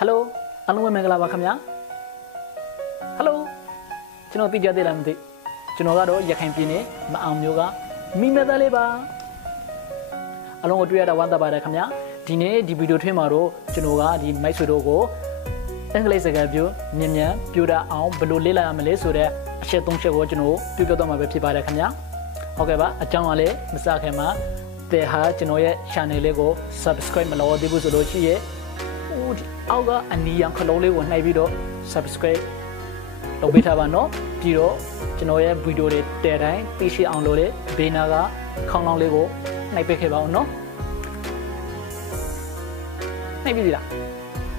Hello အားလုံးပဲမင်္ဂလာပါခင်ဗျာ Hello ကျွန်တော်သိကြသေးလားမသိကျွန်တော်ကတော့ရခိုင်ပြည်နယ်မအောင်မျိုးကမိမသားလေးပါအားလုံးကိုတွေ့ရတာဝမ်းသာပါတယ်ခင်ဗျာဒီနေ့ဒီဗီဒီယိုထွင်းမှာတော့ကျွန်တော်ကဒီမိုက်ဆွေတို့ကိုအင်္ဂလိပ်စကားပြောမြန်မြန်ပြောတတ်အောင်ဘယ်လိုလေ့လာရမလဲဆိုတဲ့အချက်၃ချက်ကိုကျွန်တော်ပြောတော့မှာပဲဖြစ်ပါတယ်ခင်ဗျာဟုတ်ကဲ့ပါအကြောင်းကလည်းမစခင်မှာတဲ့ဟာကျွန်တော်ရဲ့ channel လေးကို subscribe မလုပ်သေးဘူးဆိုလို့ရှိရင်အောက်ကအနီရောင်ခလုံးလေးကိုနှိုက်ပြီးတော့ subscribe လုပ်ပေးထားပါနော်ပြီးတော့ကျွန်တော်ရဲ့ဗီဒီယိုတွေတဲ့တိုင်းသိရှိအောင်လို့လေဘေးနာကခေါင်းလောင်းလေးကိုနှိုက်ပေးခဲ့ပါဦးနော်နှိုက်ပြီလား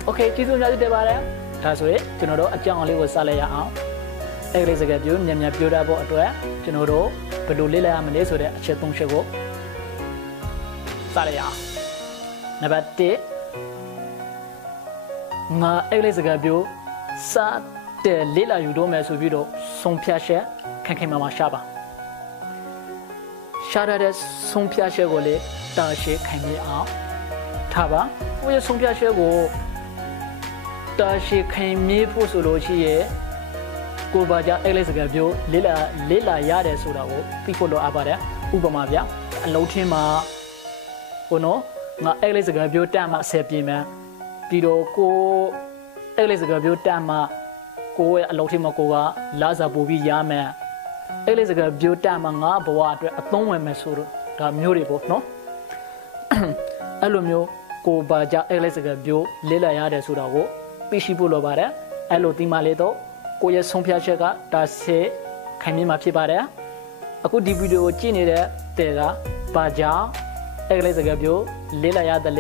Okay ကျေးဇူးများတင်ပါတယ်ဒါဆိုရင်ကျွန်တော်တို့အကြောင်းအလေးကိုစလိုက်ရအောင်အင်္ဂလိပ်စကားပြောမြန်မြန်ပြောတတ်ဖို့အတွက်ကျွန်တော်တို့ဘယ်လိုလေ့လာရမလဲဆိုတဲ့အချက်၃ချက်ကိုစလိုက်ရအောင်နံပါတ်1ငါအင်္ဂလိပ်စကားပြောစတဲ့လေ့လာယူတော့မယ်ဆိုပြီးတော့ဆုံးဖြတ်ချက်ခံခံမှာရှာပါရှာရတဲ့ဆုံးဖြတ်ချက်ကိုလေတာရှည်ခံရအောင်ထားပါကိုယ့်ရဲ့ဆုံးဖြတ်ချက်ကိုတာရှည်ခံမြည်ဖို့ဆိုလို့ရှိရဲ့ကိုယ်ပါကြအင်္ဂလိပ်စကားပြောလေ့လာရတယ်ဆိုတာကိုသိဖို့လိုအပ်ပါတယ်ဥပမာဗျအလုံးထင်းမှာဟိုနော်ငါအင်္ဂလိပ်စကားပြောတတ်မှ10ပြင်မယ်ပြီးတော့ကိုအင်္ဂလိပ်စကားပြောတတ်မှကိုရဲ့အလုံးထင်းမှာကိုကလာစာပို့ပြီးရမယ်အင်္ဂလိပ်စကားပြောတတ်မှငါဘဝအတွက်အသုံးဝင်မယ်ဆိုတော့ဒါမျိုးတွေပေါ့နော်အဲ့လိုမျိုးကိုပါကြအင်္ဂလိပ်စကားပြောလေ့လာရတယ်ဆိုတာကိုသိရှိဖို့လိုပါတယ်အဲ့လိုဒီမှလေးတော့ကိုရဲ့ဆုံးဖြတ်ချက်ကဒါစေခံမြင်မှာဖြစ်ပါတယ်အခုဒီဗီဒီယိုကိုကြည့်နေတဲ့တဲ့ကပါကြအင်္ဂလိပ်စကားပြောလေ့လာရတယ်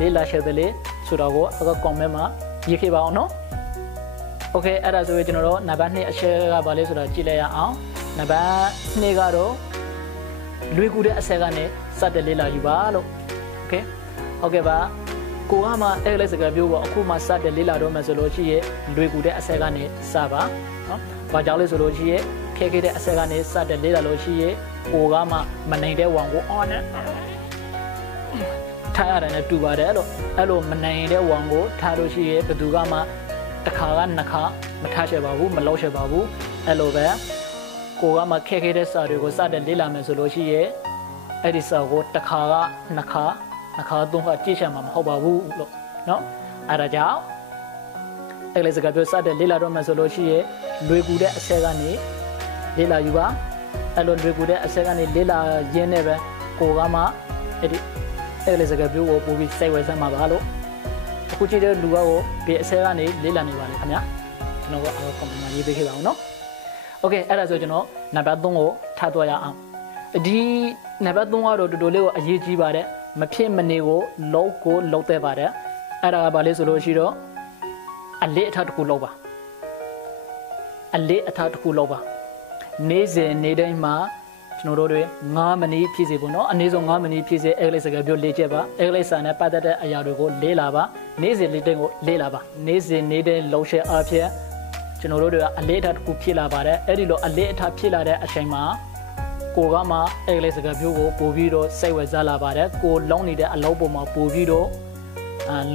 လေ့လာရှက်တယ်ဆိုတော့ကိုအခု comment မှာရေးခဲ့ပါအောင်နော် Okay အဲ့ဒါဆိုရင်ကျွန်တော်တို့နံပါတ်2အချက်ကဘာလဲဆိုတာကြည့်လိုက်ရအောင်နံပါတ်2ကတော့လွေကူတဲ့အဆက်ကနေစတဲ့လေ့လာယူပါလို့ Okay ဟုတ်ကဲ့ပါကိုကမှအင်္ဂလိပ်စကားပြောပေါ့အခုမှစတဲ့လေ့လာတော့မယ်ဆိုလို့ရှိရင်လွေကူတဲ့အဆက်ကနေစပါနော်ဘာကြောင့်လဲဆိုလို့ရှိရင်ခဲခဲတဲ့အဆက်ကနေစတဲ့လေ့လာလို့ရှိရင်ကိုကမှမနိုင်တဲ့ဝန်ကိုအော်နဲ့ထားရတယ်နဲ့တူပါတယ်လို့အဲ့လိုမနိုင်တဲ့ဝန်ကိုထားလို့ရှိရင်ဘယ်သူကမှတစ်ခါကနှစ်ခါမထားချင်ပါဘူးမလောက်ချင်ပါဘူးအဲ့လိုပဲကိုကမှခဲခဲတဲ့စာတွေကိုစတဲ့လေ့လာမယ်ဆိုလို့ရှိရင်အဲ့ဒီစာကိုတစ်ခါကနှစ်ခါသုံးခါကြည့်ချင်မှာမဟုတ်ပါဘူးလို့နော်အဲ့ဒါကြောင့်အင်္ဂလိပ်စကားပြောစတဲ့လေ့လာတော့မယ်ဆိုလို့ရှိရင်လွေကူတဲ့အဆက်ကနေလေ့လာယူပါအဲ့လိုလွေကူတဲ့အဆက်ကနေလေ့လာရင်းနဲ့ပဲကိုကမှအဲ့ဒီအင်္ဂလိပ်စကားပြောကိုပို့ပြီးစိတ်ဝင်စားမှာပါလို့အခုကြည့်တဲ့လူကကိုဒီအဆက်ကနေလေ့လာနေပါလေခင်ဗျာကျွန်တော်ကအောက်ကွန်မန့်မှာရေးပေးခဲ့ပါအောင်နော်โอเคအဲ့ဒါဆိုကျွန်တော်နံပါတ်3ကိုထားသွားရအောင်ဒီနံပါတ်3ကတော့တော်တော်လေးကိုအရေးကြီးပါတယ်မဖြစ်မနေကိုလုံးတဲ့ပါတယ်အဲ့ဒါကဘာလဲဆိုလို့ရှိတော့အလေးအထားတစ်ခုလောက်ပါအလေးအထားတစ်ခုလောက်ပါနေ့စဉ်နေ့တိုင်းမှာကျွန်တော်တို့တွေ9မိနစ်ပြည့်စေပေါ့နော်အနည်းဆုံး9မိနစ်ပြည့်စေအင်္ဂလိပ်စကားပြောလေ့ကျက်ပါအင်္ဂလိပ်စာနဲ့ပတ်သက်တဲ့အရာတွေကိုလေ့လာပါနေ့စဉ်နေ့တိုင်းကိုလေ့လာပါနေ့စဉ်နေ့တိုင်းလုံးရှယ်အဖြစ်ကျွန်တော်တို့တွေကအလေးအထားတစ်ခုဖြစ်လာပါတယ်အဲ့ဒီလိုအလေးအထားဖြစ်လာတဲ့အချိန်မှာကိုကမှအင်္ဂလိပ်စကားပြောကိုပို့ပြီးတော့စိတ်ဝင်စားလာပါတယ်ကိုလုံးနေတဲ့အလုပ်ပေါ်မှာပို့ပြီးတော့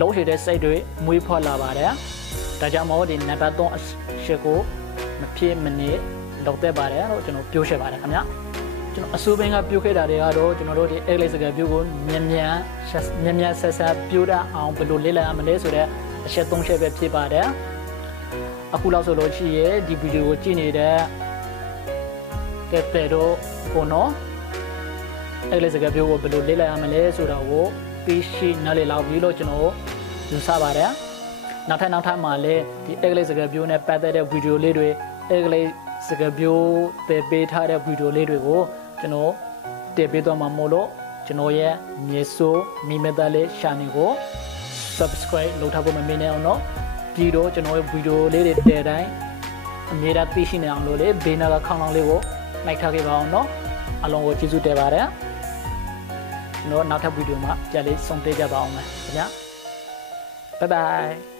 လုံးရတဲ့စိတ်တွေမွေးဖွားလာပါတယ်ဒါကြောင့်မို့ဒီနံပါတ်3အချက်ကိုမဖြစ်မနေလုပ်တတ်ပါတယ်လို့ကျွန်တော်ပြောချင်ပါတယ်ခင်ဗျာကျွန်တော်အစိုးပိုင်းကပြောခဲ့တာတွေကတော့ကျွန်တော်တို့ဒီအင်္ဂလိပ်စကားပြောကိုမြန်မြန်ဆက်ဆက်ပြောတတ်အောင်ဘယ်လိုလေ့လာရမလဲဆိုတဲ့အချက်3ချက်ပဲဖြစ်ပါတယ်အခုလောက်ဆိုလို့ရှိရဲ့ဒီဗီဒီယိုကိုကြည့်နေတဲ့တဲ့တော့ဘုံနော်အင်္ဂလိပ်စကားပြောကိုဘယ်လိုလေ့လာရမလဲဆိုတာကိုသိရှိနားလည်လောက်ပြီးလို့ကျွန်တော်ယူဆပါတယ်နောက်ထပ်မှာလည်းဒီအင်္ဂလိပ်စကားပြောနဲ့ပတ်သက်တဲ့ဗီဒီယိုလေးတွေအင်္ဂလိပ်စကားပြောပေးထားတဲ့ဗီဒီယိုလေးတွေကိုကျွန်တော်တင်ပေးသွားမှာမို့လို့ကျွန်တော်ရဲ့မြေဆိုးမိမသားလေး channel ကို subscribe လုပ်ထားဖို့မမေ့နဲ့အောင်နော်ပြီးတော့ကျွန်တော်ရဲ့ဗီဒီယိုလေးတွေတဲ့တိုင်းအမြဲတမ်းသိရှိနေအောင်လို့လေဘေးနာကခေါင်းလောင်းလေးကိုနှိုက်ထားခဲ့ပါအောင်နော်အလုံးကိုကျေးဇူးတင်ပါတယ်ကျွန်တော်နောက်ထပ်ဗီဒီယိုမှာပြန်လေးဆုံတွေ့ကြပါအောင်မယ်ခင်ဗျာ bye bye